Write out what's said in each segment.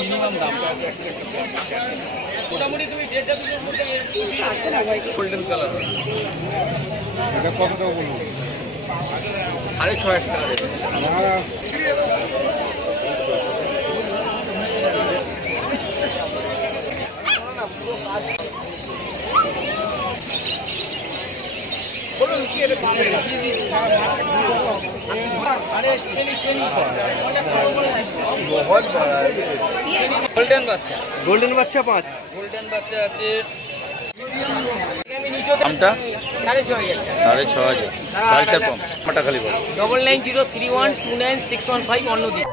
Minimum দাম মোটামুটি তুমি গোল্ডেন কালার এটা কত টাকা বলবো? 650 টাকা বলুন কি এটা গোল্ডেন বাচ্চা 5 গোল্ডেন বাচ্চা আছে দামটা 6,500 কালচার পাম্প কটা খালি বল 9903129615 অন্যদিন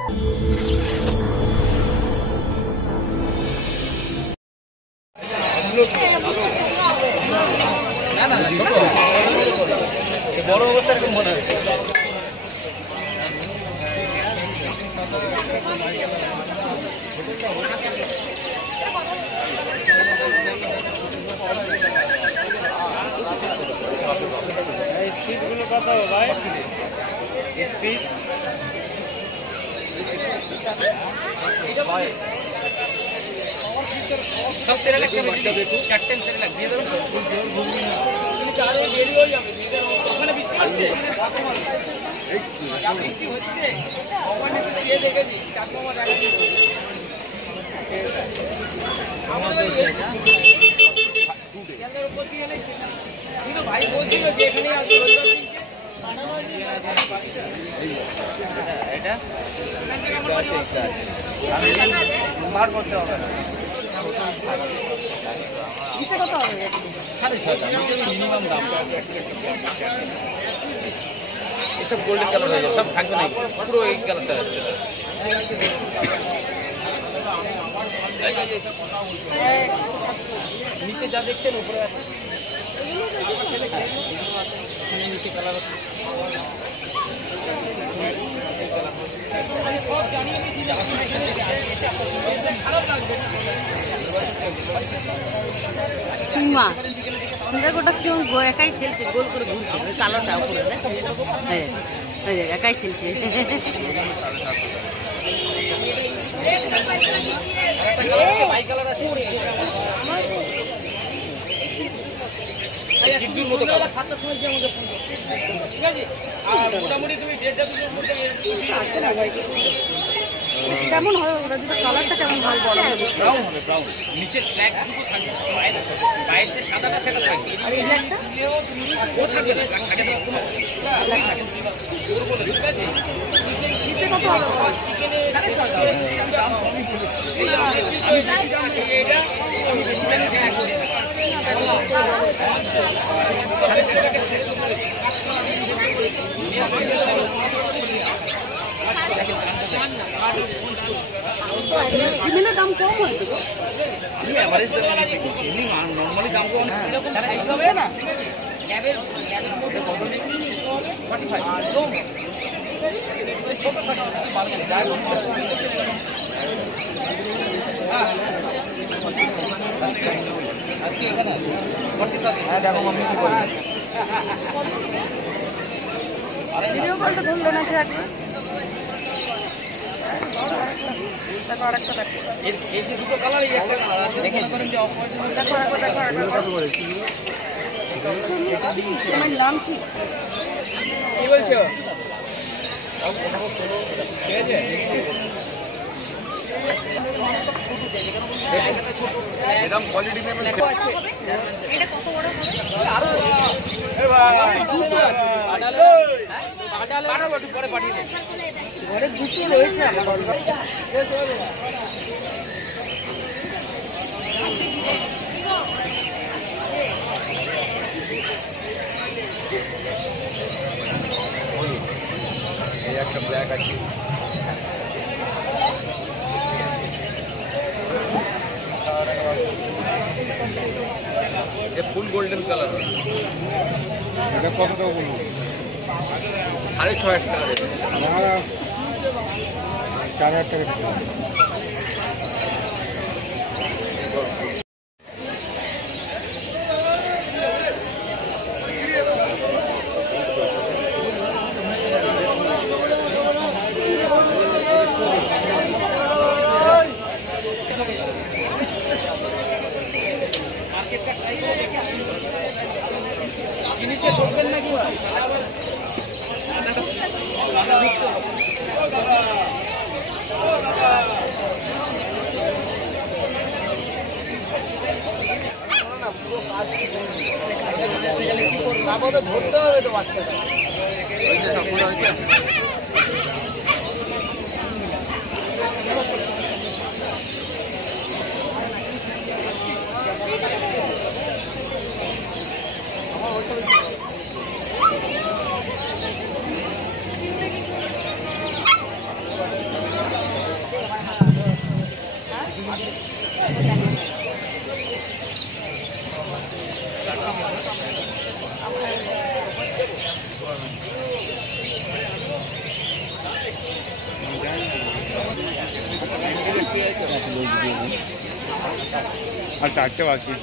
না বড় অবস্থা এরকম মনে হয় স্পিডগুলো কত ভাই স্পিড সব সেরে লাগছে ক্যাপ্টেন সেরে লাগ দিয়ে ধরুন তুমি চারে দেরি হয়ে যাবে ওখানে বৃষ্টি হচ্ছে বৃষ্টি হচ্ছে ওখানে দিয়ে দেখেছি চাকমা জায়গা আমাদের উপর দিয়ে এলে কিন্তু ভাই বলছিল যে এখানে আসবে এটা মার করতে হবে মিনিমাম দাম এসব গোল্ডেন কালার হয়ে যাবে সব থাকবে না পুরো এই কালারটা নিচে যা দেখছেন উপরে আছে নিচে কালার আছে ওটা কেউ একাই খেলছে গোল করে ঘুরছে কালোটা উপরে একাই খেলছে কেমন হয় ওরা যদি কালারটা কেমন হয় বলো ব্রাউন হবে ব্রাউন নিচে ব্ল্যাক দুটো থাকবে বাইরে যে সাদাটা সেটা থাকবে আর এই ব্ল্যাকটা ও থাকবে না আগে তো কোনো ঠিক আছে নিচে কত হবে বিভিন্ন দাম কম হয়েছে নর্মালি দাম কম এরকম হবে না ক্যাবের মধ্যে কত নেই আজকে এখানে হ্যাঁ দেখো আমি কি করি ভিডিও কলটা ধরলো না আগে এই যে দুটো কালারই একটা কালার আছে দেখেন করেন যে তোমার নাম ঠিক কি বলছো ঠিক আছে একদম কোয়ালিটি নেই মানে এটা কত বড় হবে আরো এ ভাই আডালে পরে পাঠিয়ে দেন ঘরে দুটো রয়েছে আমার এই একটা ব্ল্যাক আছে ये फुल गोल्डन कलर এটা কত টাকা বলবো? 6,500 টাকা না 4,000 টাকা ধরতে হবে তো বাচ্চাটা। আর চারটে বাকি।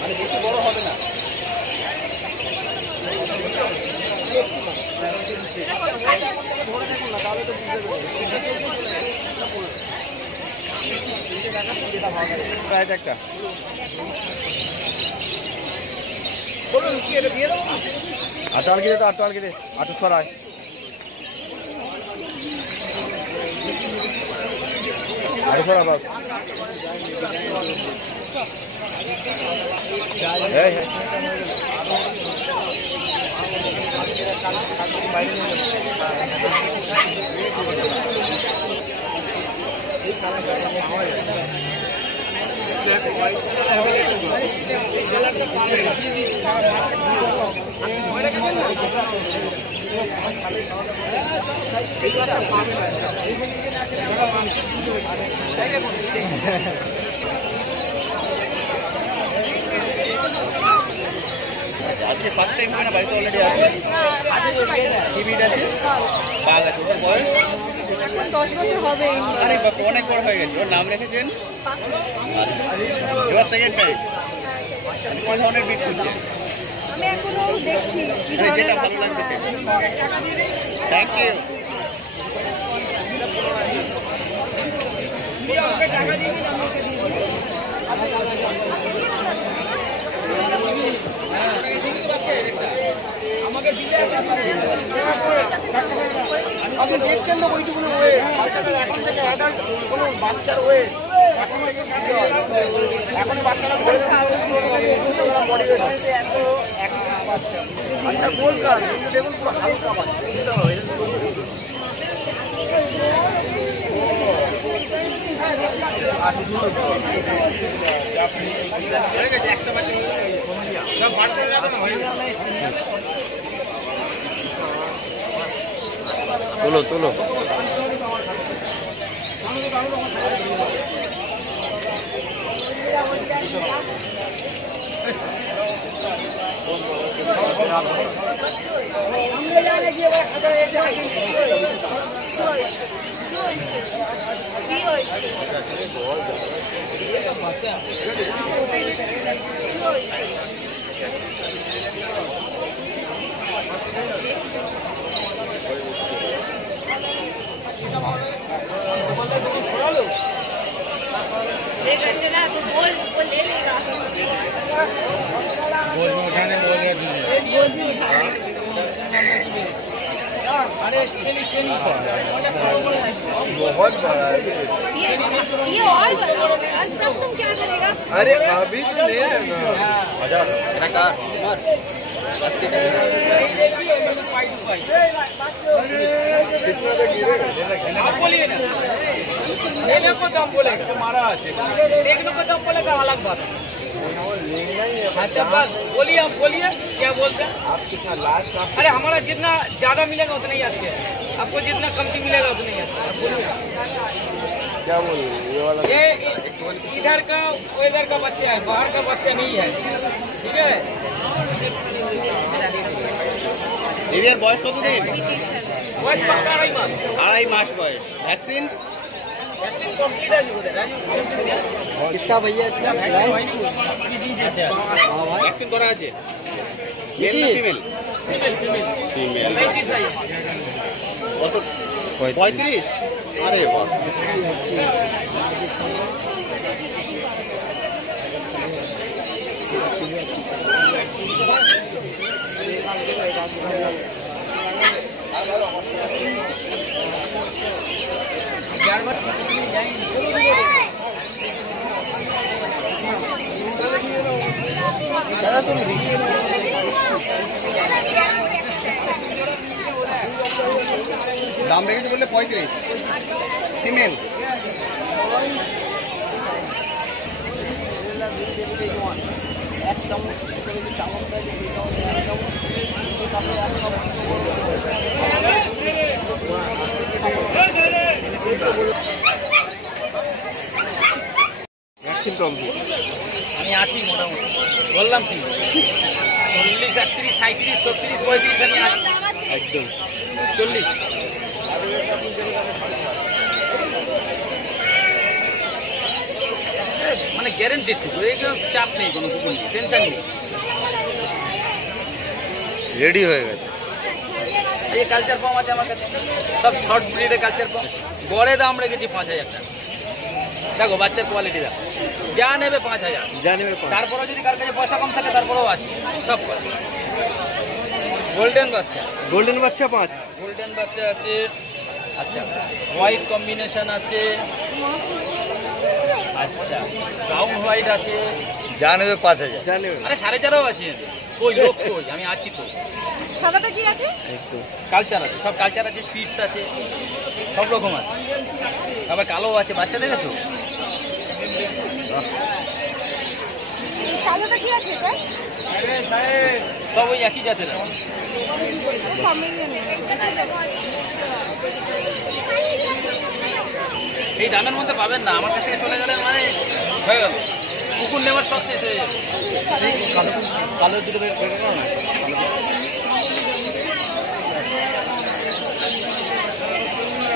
মানে বেশি বড় হবে না। একটা বলুন কি এটা দিয়ে দেবো? আটো আলগি দে, তো আটো আলগি দে, আটো সরায়। আটো সরা বাস। আজকে ফার্স্ট টাইম কেনা বাড়িতে অলরেডি আছে। টিভিটা আছে, বাঘ আছে। ওটার বয়স 10 বছর হবে। আরে বাবা, অনেক বড় হয়ে গেছে। ওর নাম রেখেছেন এবার সেকেন্ড টাইম। কোন ধরনের বিট খুঁজছে? আমি এখনো দেখছি কি ধরনের যেটা ভালো লাগবে সেটা। Thank you. আপনি দেখছেন না ওইটুকু ওয়ে বাচ্চাদের এখন থেকে অ্যাডাল্ট কোনো বাচ্চার ওয়ে এখন থেকে এখন বাচ্চারা বডি এত বাচ্চা আচ্ছা বললাম কিন্তু দেখুন পুরো হালকা বাচ্চা বুঝতে হবে। তোলো তোলো। बहुत बड़ा है ये और बताओ आज तक तुम क्या करेगा? अरे अभी तो ले ना आप बोलिए ना, लेने को दाम बोलेगा तुम्हारा है, देखने को दाम बोलेगा अलग बात है। अच्छा बस बोलिए, आप बोलिए क्या बोलते हैं आप? कितना लास्ट? अरे हमारा जितना ज्यादा मिलेगा उतना ही अच्छे है, आपको जितना कमती मिलेगा उतना ही अच्छा है। बोलिए क्या बोल रहे हैं? ये वाला ये इधर का इधर का बच्चा है, बाहर का बच्चा नहीं है, ठीक है। দিদির বয়স কতদিন? बस पक्का रही बात, 2.5 মাস বয়স। ভ্যাকসিন वैक्सीन कंप्लीट है उधर कितना भैया इसका ভ্যাকসিন করা আছে? মেল না ফিমেল? Female female female. 35 है কত 35? আরে বাহ, দাম রেখেছি বললে 35 ফিমেল। Vaccine complete. আমি আছি মোটামুটি, বললাম কি 40, 38, 37, 36, 35 আমি আছি একদম 40। মানে গ্যারেন্টি চাপ নেই, কোনো কুকুর নেই, টেনশন নেই। রেডি হয়ে গেছে। এই কালচার পাম আছে আমার কাছে, সব শর্ট ব্রিডের কালচার পাম। গড়ে দাম রেখেছি 5000 টাকা। দেখো বাচ্চার কোয়ালিটি দেখো, যা নেবে 5000, যা নেবে তারপরেও যদি কার কাছে পয়সা কম থাকে তারপরেও আছে সব। গোল্ডেন বাচ্চা, গোল্ডেন বাচ্চা 5, গোল্ডেন বাচ্চা আছে। আচ্ছা, হোয়াইট কম্বিনেশন আছে। আচ্ছা, ব্রাউন হোয়াইট আছে। যা নেবে 5000, যা নেবে। আরে 4.5 আছে। কই লোক কই, আমি আছি তো। সাদাটা কি আছে? কালচার আছে, সব কালচার আছে, স্পিডস আছে, সব রকম আছে। আবার কালো আছে, বাচ্চা দেখেছো? সাদাটা কি আছে এটা? সব ওই একই জাতের আছে। এই দামের মধ্যে পাবেন না, আমার কাছ থেকে চলে গেলে মানে হয়ে গেল, কুকুর নেওয়ার সব শেষ হয়ে যাবে। কালো দুটো বের করে নাও না।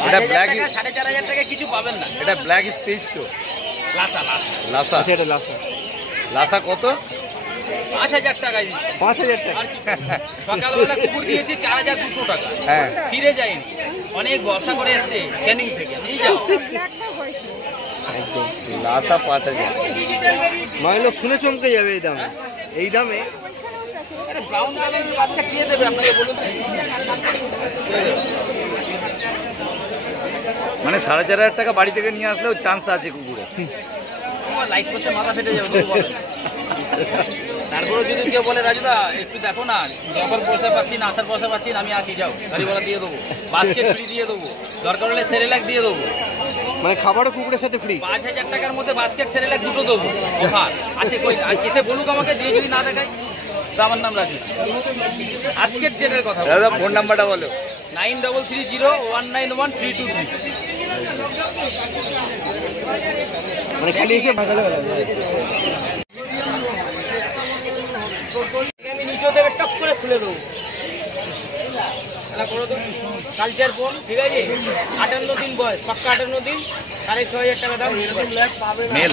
এটা ব্ল্যাক, 4500 টাকা কিছু পাবেন না। এটা ব্ল্যাক স্পেস তো। লাসা লাসা, এটা লাসা। লাসা কত? 5000 টাকায় দিচ্ছি। 5000 টাকা। সকালবেলা কুকুর দিয়েছি 4200 টাকা। হ্যাঁ, ফিরে যায়নি, অনেক ব্যবসা করে এসছে ক্যানিং থেকে। নিয়ে যাও। একদম লাসা 5000। নয় লোক শুনে চমকে যাবে এই দামে। এই দামে আরে ব্রাউন কালারের বাচ্চা কে দেবে আপনাকে বলুন? মানে 4500 টাকা বাড়ি থেকে নিয়ে আসলেও চান্স আছে কুকুরে। আমার লাইট পোস্টে মাথা ফেটে যাবে বলবো বলেন। তারপরে যদি কেউ বলে রাজুদা একটু দেখো না, যখন পয়সা পাচ্ছি না, আসার পয়সা পাচ্ছি না, আমি আছি, যাও গাড়িওয়ালা দিয়ে দেবো, বাস্কেট ফ্রি দিয়ে দেবো, দরকার হলে সেরেলাক দিয়ে দেবো। মানে খাবারও কুকুরের সাথে ফ্রি। 5000 টাকার মধ্যে বাস্কেট সেরেলাক দুটো দেবো, অফার আছে। কই এসে বলুক আমাকে, যে যদি না দেখায় তো আমার নাম রাজু। আজকের ডেটের কথা দাদা ফোন নাম্বারটা বলো। 9330191323। মানে খালি এসে ভাগালে আমি নিচে থেকে টপ করে খুলে দেবো। কালচার ফোন, ঠিক আছে, 58 দিন বয়স, পাক্কা 58 দিন, 6500 টাকা দাম। মেল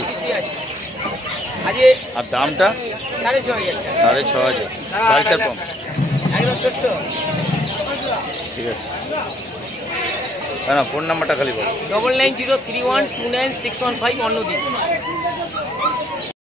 আজকে আর দামটা 6500 টাকা। 6500। কালচার কম, একদম ছোট্ট। ঠিক আছে। না ফোন নাম্বারটা খালি বলো। 9903129615 অন্যদিন।